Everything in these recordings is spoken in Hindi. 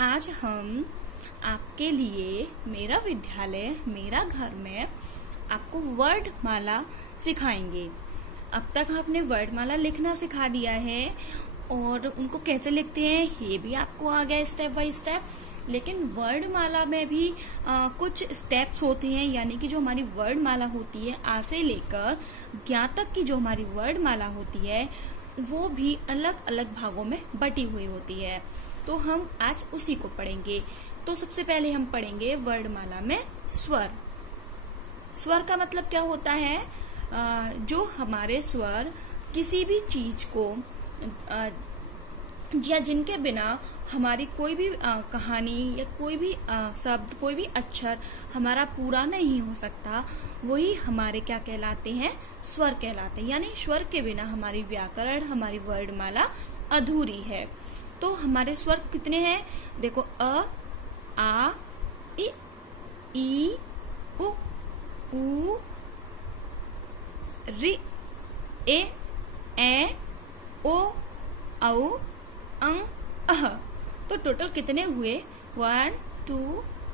आज हम आपके लिए मेरा विद्यालय मेरा घर में आपको वर्णमाला सिखाएंगे। अब तक आपने वर्णमाला लिखना सिखा दिया है और उनको कैसे लिखते हैं ये भी आपको आ गया स्टेप बाय स्टेप। लेकिन वर्णमाला में भी कुछ स्टेप्स होते हैं, यानी कि जो हमारी वर्णमाला होती है आ से लेकर ज्ञ तक की जो हमारी वर्णमाला होती है वो भी अलग अलग भागों में बटी हुई होती है। तो हम आज उसी को पढ़ेंगे। तो सबसे पहले हम पढ़ेंगे वर्णमाला में स्वर। स्वर का मतलब क्या होता है? जो हमारे स्वर किसी भी चीज को या जिनके बिना हमारी कोई भी कहानी या कोई भी शब्द कोई भी अक्षर हमारा पूरा नहीं हो सकता, वही हमारे क्या कहलाते हैं? स्वर कहलाते हैं। यानी स्वर के बिना हमारी व्याकरण हमारी वर्णमाला अधूरी है। तो हमारे स्वर कितने हैं? देखो अ आ ई उ ऊ रि ए ओ औ अं अह। तो टोटल कितने हुए? 1 2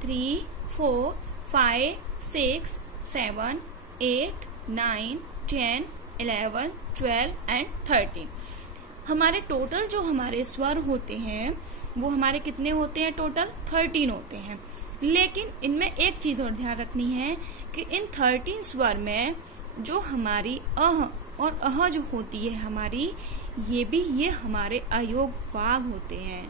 3 4 5 6 7 8 9 10 11 12 एंड 13। हमारे टोटल जो हमारे स्वर होते हैं वो हमारे कितने होते हैं? टोटल 13 होते हैं। लेकिन इनमें एक चीज और ध्यान रखनी है कि इन 13 स्वर में जो हमारी अह और अह जो होती है हमारी, ये हमारे अयोग वाग होते हैं।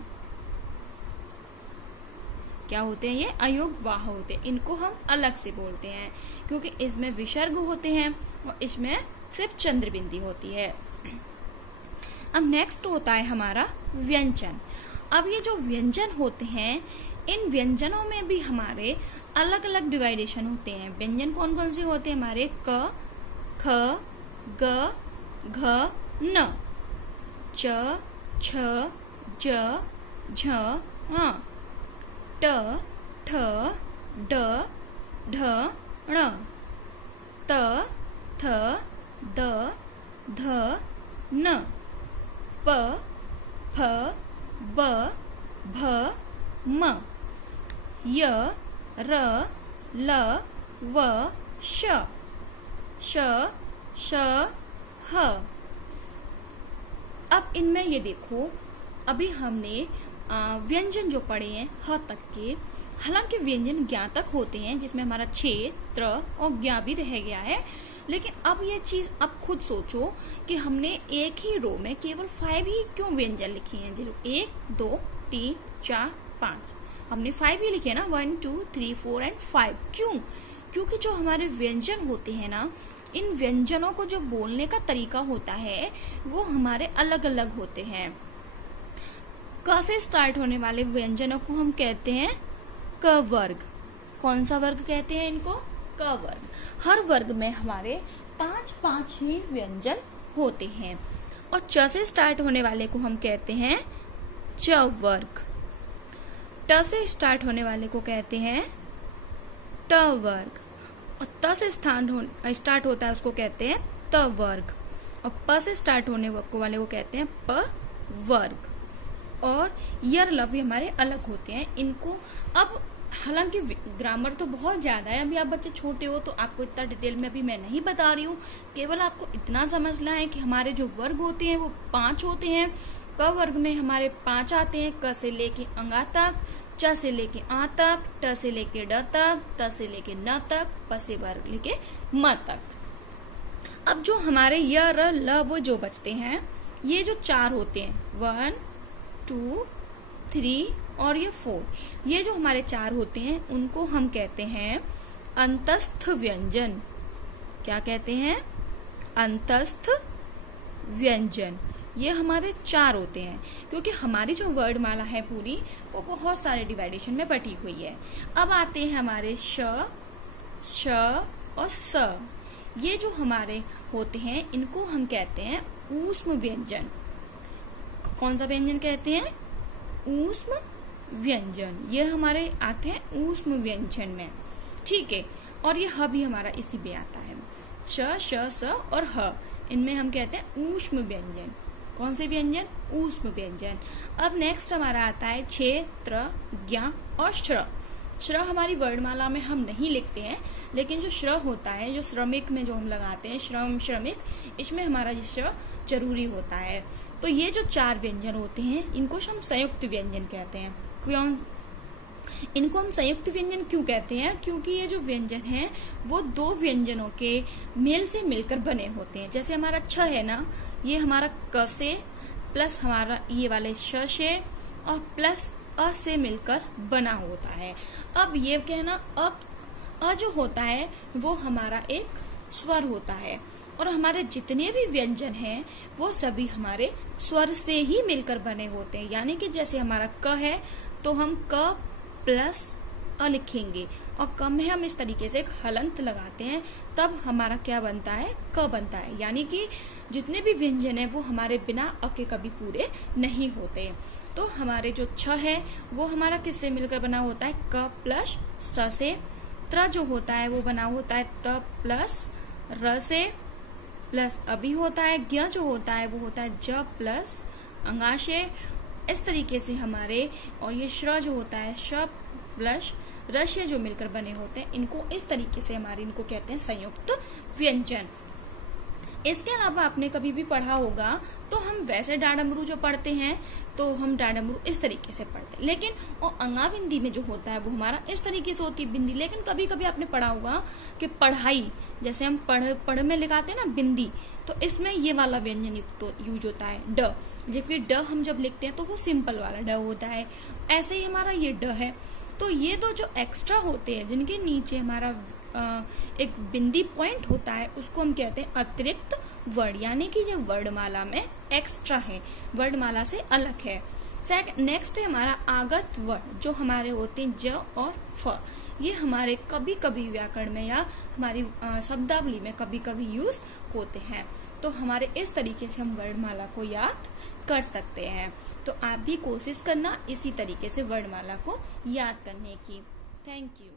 क्या होते हैं ये? अयोग वाह होते हैं। इनको हम अलग से बोलते हैं क्योंकि इसमें विसर्ग होते हैं और इसमें सिर्फ चंद्र बिंदी होती है। अब नेक्स्ट होता है हमारा व्यंजन। अब ये जो व्यंजन होते हैं इन व्यंजनों में भी हमारे अलग अलग डिवाइडेशन होते हैं। व्यंजन कौन कौन से होते हैं हमारे? क ख ग घ न, च छ ज झ ङ, ट ठ ड ढ ण, त थ द ध न, प फ ब भ म, य र ल व श, श श ह। अब इनमें ये देखो, अभी हमने व्यंजन जो पढ़े हैं ह तक के, हालांकि व्यंजन ज्ञ तक होते हैं जिसमें हमारा छ त्र और ज्ञ भी रह गया है। लेकिन अब ये चीज अब खुद सोचो कि हमने एक ही रो में केवल 5 ही क्यों व्यंजन लिखे हैं? 1 2 3 4 5 हमने 5 ही लिखे ना, 1 2 3 4 एंड 5। क्यों? क्योंकि जो हमारे व्यंजन होते हैं ना, इन व्यंजनों को जो बोलने का तरीका होता है वो हमारे अलग अलग होते हैं। क से स्टार्ट होने वाले व्यंजनों को हम कहते हैं क वर्ग। कौन सा वर्ग कहते हैं इनको? क वर्ग। हर वर्ग में हमारे 5 ही व्यंजन होते हैं। और च से स्टार्ट होने वाले को हम कहते हैं च वर्ग। ट से स्टार्ट होने वाले को कहते हैं ट वर्ग। और त से स्टार्ट होता है उसको कहते हैं त वर्ग। और प से स्टार्ट होने वाले को कहते हैं प वर्ग। और यर लव्य हमारे अलग होते हैं। इनको अब हालांकि ग्रामर तो बहुत ज्यादा है, अभी आप बच्चे छोटे हो तो आपको इतना डिटेल में अभी मैं नहीं बता रही हूँ। केवल आपको इतना समझना है कि हमारे जो वर्ग होते हैं वो 5 होते हैं। क वर्ग में हमारे 5 आते हैं, क से लेके अंगा तक, च से लेके आ तक, ट से लेके ड तक, त से लेके न तक, प से वर्ग लेके म तक। अब जो हमारे य र ल वो जो बचते हैं, ये जो 4 होते हैं 1 2 3 और ये 4, ये जो हमारे 4 होते हैं उनको हम कहते हैं अंतस्थ व्यंजन। क्या कहते हैं? अंतस्थ व्यंजन। ये हमारे 4 होते हैं क्योंकि हमारी जो वर्णमाला है पूरी वो बहुत सारे डिवाइडेशन में बटी हुई है। अब आते हैं हमारे श और स। ये जो हमारे होते हैं इनको हम कहते हैं ऊष्म व्यंजन। कौन सा व्यंजन कहते हैं? ऊष्म व्यंजन। ये हमारे आते हैं ऊष्म व्यंजन में। ठीक है। और ये ह भी हमारा इसी में आता है। श श स और ह, इनमें हम कहते हैं ऊष्म व्यंजन। कौन से व्यंजन? ऊष्म व्यंजन। अब नेक्स्ट हमारा आता है छे, त्र, ज्ञ और श्र। श्र हमारी वर्णमाला में हम नहीं लिखते हैं, लेकिन जो श्र होता है, जो श्रमिक में जो हम लगाते हैं, श्रम, श्रमिक, इसमें हमारा श्र जरूरी होता है। तो ये जो 4 व्यंजन होते हैं इनको हम संयुक्त व्यंजन कहते हैं। क्यों इनको हम संयुक्त व्यंजन क्यों कहते हैं? क्योंकि ये जो व्यंजन हैं वो 2 व्यंजनों के मेल से मिलकर बने होते हैं। जैसे हमारा छ है ना, ये हमारा क से प्लस हमारा ये वाले श से और प्लस अ से मिलकर बना होता है। अब ये कहना अ जो होता है वो हमारा एक स्वर होता है, और हमारे जितने भी व्यंजन हैं वो सभी हमारे स्वर से ही मिलकर बने होते हैं। यानी कि जैसे हमारा क है तो हम क प्लस अ लिखेंगे, और क में हम इस तरीके से एक हलंत लगाते हैं, तब हमारा क्या बनता है? क बनता है। यानी कि जितने भी व्यंजन है वो हमारे बिना अ के कभी पूरे नहीं होते। तो हमारे जो छ है वो हमारा किससे मिलकर बना होता है? क प्लस स से। त्र जो होता है वो बना होता है त प्लस र से, प्लस अभी होता है। ज्ञ जो होता है वो होता है ज प्लस अंगाशे। इस तरीके से हमारे, और ये श्र जो होता है श प्लस रश्य जो मिलकर बने होते हैं, इनको इस तरीके से हमारे इनको कहते हैं संयुक्त व्यंजन। इसके अलावा आपने कभी भी पढ़ा होगा तो हम वैसे डाडमरू जो पढ़ते हैं तो हम डाडमरू इस तरीके से पढ़ते हैं, लेकिन और अंगा बिंदी में जो होता है वो हमारा इस तरीके से होती है बिंदी। लेकिन कभी कभी आपने पढ़ा होगा कि पढ़ाई, जैसे हम पढ़ में लगाते हैं ना बिंदी, तो इसमें ये वाला व्यंजन यूज होता है ड, जबकि ड हम जब लिखते हैं तो वो सिंपल वाला ड होता है। ऐसे ही हमारा ये ड है। तो ये दो जो एक्स्ट्रा होते हैं जिनके नीचे हमारा एक बिंदी पॉइंट होता है, उसको हम कहते हैं अतिरिक्त वर्ण, यानी कि ये वर्णमाला में एक्स्ट्रा है, वर्णमाला से अलग है। नेक्स्ट है हमारा आगत वर्ण, जो हमारे होते हैं ज और फ। ये हमारे कभी कभी व्याकरण में या हमारी शब्दावली में कभी कभी यूज होते हैं। तो हमारे इस तरीके से हम वर्णमाला को याद कर सकते हैं। तो आप भी कोशिश करना इसी तरीके से वर्णमाला को याद करने की। Thank you.